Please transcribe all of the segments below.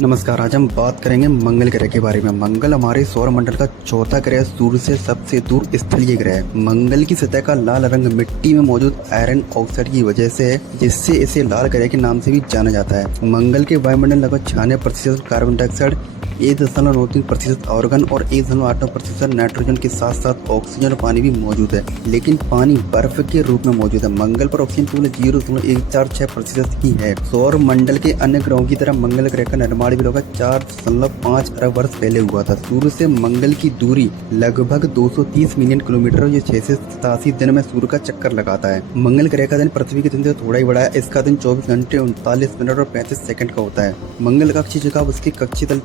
नमस्कार। आज हम बात करेंगे मंगल ग्रह के बारे में। मंगल हमारे सौरमंडल का चौथा ग्रह, सूर्य से सबसे दूर स्थलीय ग्रह है। मंगल की सतह का लाल रंग मिट्टी में मौजूद आयरन ऑक्साइड की वजह से है, जिससे इसे लाल ग्रह के नाम से भी जाना जाता है। मंगल के वायुमंडल लगभग 96% कार्बन डाइऑक्साइड, 1.93% ऑर्गन और 1.89% नाइट्रोजन के साथ साथ ऑक्सीजन और पानी भी मौजूद है, लेकिन पानी बर्फ के रूप में मौजूद है। मंगल पर ऑक्सीजन केवल 0.146% ही है। सौर मंडल के अन्य ग्रहों की तरह मंगल ग्रह का निर्माण भी लगभग 4.5 अरब वर्ष पहले हुआ था। सूर्य से मंगल की दूरी लगभग 230 मिलियन किलोमीटर, ये 6 से 87 दिन में सूर्य का चक्कर लगाता है। मंगल ग्रह का दिन पृथ्वी के दिन से थोड़ा ही बड़ा है। इसका दिन 24 घंटे 39 मिनट और 35 सेकंड का होता है। मंगल का अक्षीय झुकाव उसके कक्षीय तल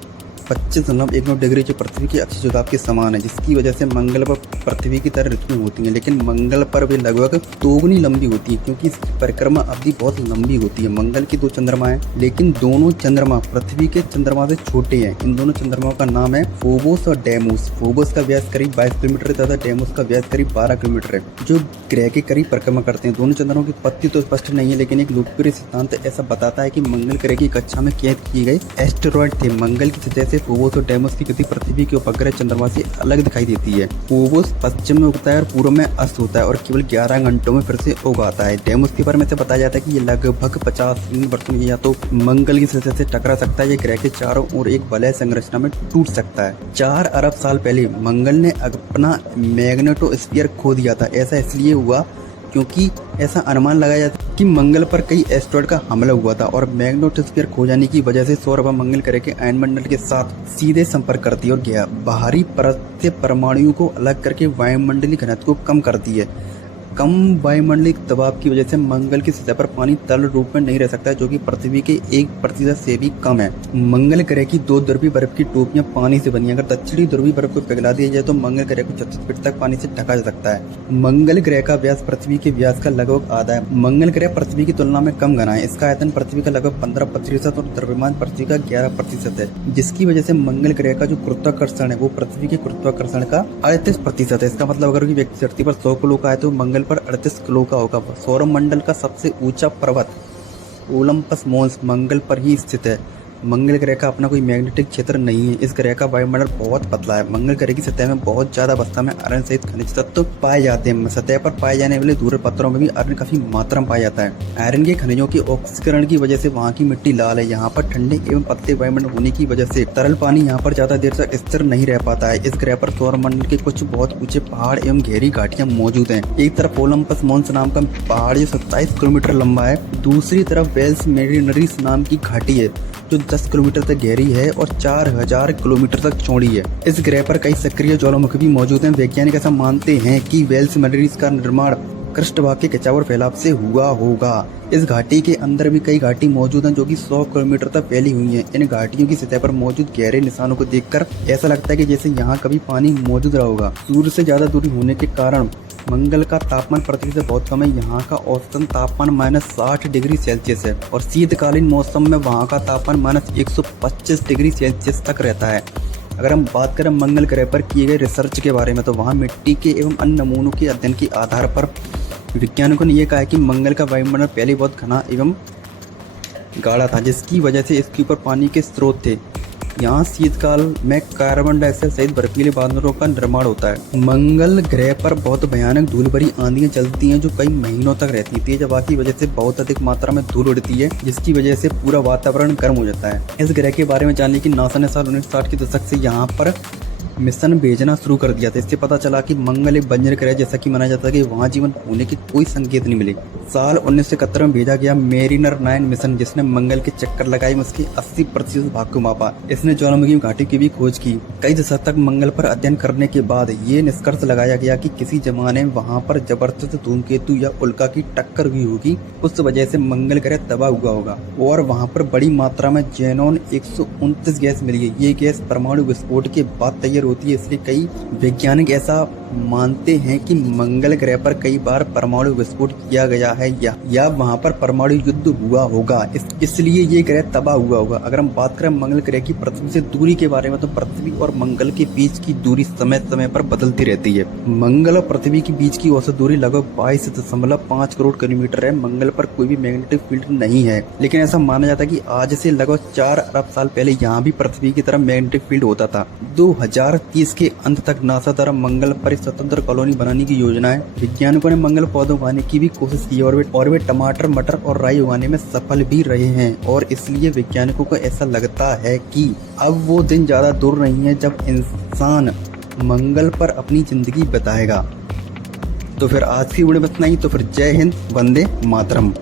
25.19 डिग्री जो पृथ्वी के अक्षीय झुकाव के समान है, जिसकी वजह से मंगल पर पृथ्वी की तरह ऋतुएं होती हैं, लेकिन मंगल पर वे लगभग दोगुनी लंबी होती है, क्योंकि इसकी परिक्रमा अवधि बहुत लंबी होती है। मंगल के 2 चंद्रमा हैं, लेकिन दोनों चंद्रमा पृथ्वी के चंद्रमा से छोटे हैं। इन दोनों चंद्रमाओं का नाम है फोबोस और डेमोस। फोबोस का व्यास करीब 22 किलोमीटर है तथा डेमोस का व्यास करीब 12 किलोमीटर है, जो ग्रह के करीब परिक्रमा करते हैं। दोनों चंद्रमाओं की उत्पत्ति तो स्पष्ट नहीं है, लेकिन एक लोकप्रिय सिद्धांत ऐसा बताता है कि मंगल ग्रह की कक्षा में कैद किए गए एस्टेरॉयड थे। मंगल की सतह से फोबोस और डेमोस की गति पृथ्वी के उपग्रह चंद्रमा से अलग दिखाई देती है। फोबोस पश्चिम में उगता है और पूर्व में अस्त होता है और केवल 11 घंटों में फिर से उग आता है। डेमोस के बारे में से बताया जाता है कि ये लगभग 50 वर्षों में या तो मंगल की सतह से टकरा सकता है या ग्रह के चारों ओर एक वलय संरचना में टूट सकता है। 4 अरब साल पहले मंगल ने अपना मैग्नेटोस्फीयर खो दिया था। ऐसा इसलिए हुआ क्योंकि ऐसा अनुमान लगाया जाता है कि मंगल पर कई एस्टेरॉयड का हमला हुआ था और मैग्नेटोस्फीयर खो जाने की वजह से सौर हवा मंगल ग्रह के आयनमंडल के साथ सीधे संपर्क करती है और गया बाहरी परत से परमाणुओं को अलग करके वायुमंडलीय घनत्व को कम करती है। कम वायुमंडलीय दबाव की वजह से मंगल की सतह पर पानी तरल रूप में नहीं रह सकता है, जो कि पृथ्वी के 1% से भी कम है। मंगल ग्रह की 2 ध्रुवीय बर्फ की टोपियां पानी से बनी है। अगर दक्षिणी ध्रुवीय बर्फ को पिघला दिया जाए तो मंगल ग्रह को 36 फीट तक पानी से ढका जा सकता है। मंगल ग्रह का व्यास पृथ्वी के व्यास का लगभग आधा है। मंगल ग्रह पृथ्वी की तुलना में कम घना है। इसका आयतन पृथ्वी का लगभग 15% और द्रव्यमान पृथ्वी का 11% है, जिसकी वजह से मंगल ग्रह का जो गुरुत्वाकर्षण है वो पृथ्वी के गुरुत्वाकर्षण का 38% है। इसका मतलब अगर व्यक्ति धरती पर 100 किलो का है तो मंगल पर 38 किलो का होगा। सौरमंडल का सबसे ऊंचा पर्वत ओलंपस मोन्स मंगल पर ही स्थित है। मंगल ग्रह का अपना कोई मैग्नेटिक क्षेत्र नहीं है। इस ग्रह का वायुमंडल बहुत पतला है। मंगल ग्रह की सतह में बहुत ज्यादा मात्रा में आयरन सहित खनिज तत्व पाए जाते हैं। सतह पर पाए जाने वाले धूल पत्थरों में भी आयरन काफी मात्रा में पाया जाता है। आयरन के खनिजों के ऑक्सीकरण की वजह से वहाँ की मिट्टी लाल है। यहाँ पर ठंडे एवं पतले वायुमंडल होने की वजह से तरल पानी यहाँ पर ज्यादा देर तक स्थिर नहीं रह पाता है। इस ग्रह पर सौरमंडल के कुछ बहुत ऊंचे पहाड़ एवं गहरी घाटियां मौजूद हैं। एक तरफ ओलंपस मोन्स नाम का पहाड़ जो 27 किलोमीटर लंबा है, दूसरी तरफ वेल्स मेरिनरीज नाम की घाटी है जो 10 किलोमीटर तक गहरी है और 4000 किलोमीटर तक चौड़ी है। इस ग्रह पर कई सक्रिय ज्वालामुखी भी मौजूद हैं। वैज्ञानिक ऐसा मानते हैं कि वेल्स मेरिनरीज का निर्माण कृष्णभाग के खिंचाव और फैलाव से हुआ होगा। इस घाटी के अंदर भी कई घाटी मौजूद हैं जो कि 100 किलोमीटर तक फैली हुई हैं। इन घाटियों की सतह पर मौजूद गहरे निशानों को देखकर ऐसा लगता है कि जैसे यहाँ कभी पानी मौजूद रहा होगा। सूर्य से ज्यादा दूरी होने के कारण मंगल का तापमान पृथ्वी से बहुत कम है। यहाँ का औसतन तापमान -60 डिग्री सेल्सियस है और शीतकालीन मौसम में वहाँ का तापमान -125 डिग्री सेल्सियस तक रहता है। अगर हम बात करें मंगल ग्रह पर किए गए रिसर्च के बारे में, तो वहाँ मिट्टी के एवं अन्य नमूनों के अध्ययन के आधार पर वैज्ञानिकों ने यह कहा है कि मंगल का वायुमंडल पहले बहुत घना एवं गाढ़ा था, जिसकी वजह से इसके ऊपर पानी के स्रोत थे। यहाँ शीतकाल में कार्बन डाइऑक्साइड सहित बर्फीले बादलों का निर्माण होता है। मंगल ग्रह पर बहुत भयानक धूल भरी आंधियां चलती हैं जो कई महीनों तक रहती है। तेज हवा की वजह से बहुत अधिक मात्रा में धूल उड़ती है, जिसकी वजह से पूरा वातावरण गर्म हो जाता है। इस ग्रह के बारे में जानने की नासा ने साल 1960 के दशक से यहाँ पर मिशन भेजना शुरू कर दिया था। इससे पता चला कि मंगल एक बंजर ग्रह जैसा कि माना जाता है कि वहाँ जीवन होने के कोई संकेत नहीं मिले। साल 1971 में भेजा गया मेरिनर 9 मिशन, जिसने मंगल के चक्कर लगाए उसके 80% भाग को मापा। इसने ज्वालामुखी घाटी की भी खोज की। कई दशक तक मंगल पर अध्ययन करने के बाद ये निष्कर्ष लगाया गया कि किसी जमाने में वहाँ पर जबरदस्त धूमकेतु या उल्का की टक्कर हुई होगी। उस वजह से मंगल ग्रह तबाह हुआ होगा और वहाँ पर बड़ी मात्रा में जेनॉन 129 गैस मिली है। ये गैस परमाणु विस्फोट के बाद तैयार होती है, इसलिए कई वैज्ञानिक ऐसा मानते हैं कि मंगल ग्रह पर कई बार परमाणु विस्फोट किया गया है या वहां पर परमाणु युद्ध हुआ होगा, इसलिए ये ग्रह तबाह हुआ होगा। अगर हम बात करें मंगल ग्रह की पृथ्वी से दूरी के बारे में, तो पृथ्वी और मंगल के बीच की दूरी समय समय पर बदलती रहती है। मंगल और पृथ्वी के बीच की औसत दूरी लगभग 22.5 करोड़ किलोमीटर है। मंगल पर कोई भी मैग्नेटिक फील्ड नहीं है, लेकिन ऐसा माना जाता है कि आज से लगभग 4 अरब साल पहले यहाँ भी पृथ्वी की तरह मैग्नेटिक फील्ड होता था। 2030 के अंत तक नासा द्वारा मंगल पर एक स्वतंत्र कॉलोनी बनाने की योजना है। वैज्ञानिकों ने मंगल पौधे उगाने की भी कोशिश की और वे टमाटर, मटर और राई उगाने में सफल भी रहे हैं, और इसलिए वैज्ञानिकों को ऐसा लगता है कि अब वो दिन ज्यादा दूर नहीं है जब इंसान मंगल पर अपनी जिंदगी बिताएगा। तो फिर आज की वीडियो में इतना ही। तो फिर जय हिंद, वंदे मातरम।